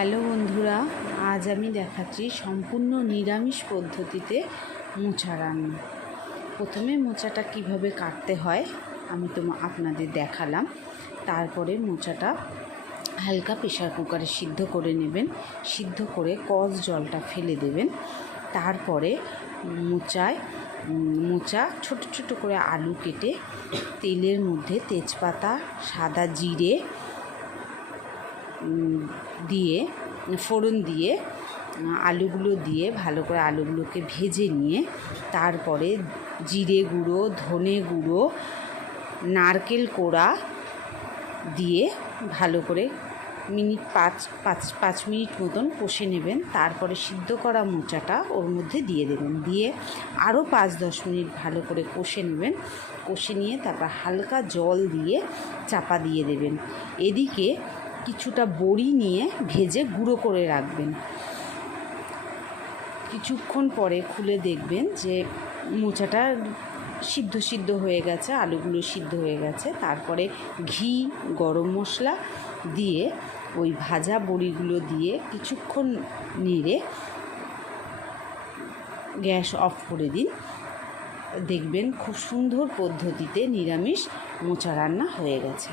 Hello বন্ধুরা, আজ আমি দেখাচ্ছি সম্পূর্ণ নিরামিষ পদ্ধতিতে মোচা রান্না। প্রথমে মোচাটা কিভাবে কাটতে হয় আমি আপনাদের দেখালাম। তারপরে মোচাটা হালকা প্রেশার কুকারে সিদ্ধ করে নেবেন। সিদ্ধ করে কষ জলটা ফেলে দেবেন। তারপরে মোচা ছোট ছোট করে আলু কেটে তেলের মধ্যে তেজপাতা, সাদা জিরে দিয়ে ফোড়ন দিয়ে আলুগুলো দিয়ে ভালো করে আলুগুলোকে ভেজে নিয়ে তারপরে জিরে গুঁড়ো, ধনে গুঁড়ো, নারকেল কোড়া দিয়ে ভালো করে পাঁচ মিনিট মতন কষে নেবেন। তারপরে সিদ্ধ করা মোচাটা ওর মধ্যে দিয়ে দেবেন। দিয়ে আরও 5-10 মিনিট ভালো করে কষে নেবেন। কষে নিয়ে তারপর হালকা জল দিয়ে চাপা দিয়ে দেবেন। এদিকে কিছুটা বড়ি নিয়ে ভেজে গুঁড়ো করে রাখবেন। কিছুক্ষণ পরে খুলে দেখবেন যে মোচাটা সিদ্ধ হয়ে গেছে, আলুগুলো সিদ্ধ হয়ে গেছে। তারপরে ঘি, গরম মশলা দিয়ে ওই ভাজা বড়িগুলো দিয়ে কিছুক্ষণ নেড়ে গ্যাস অফ করে দিন। দেখবেন খুব সুন্দর পদ্ধতিতে নিরামিষ মোচা রান্না হয়ে গেছে।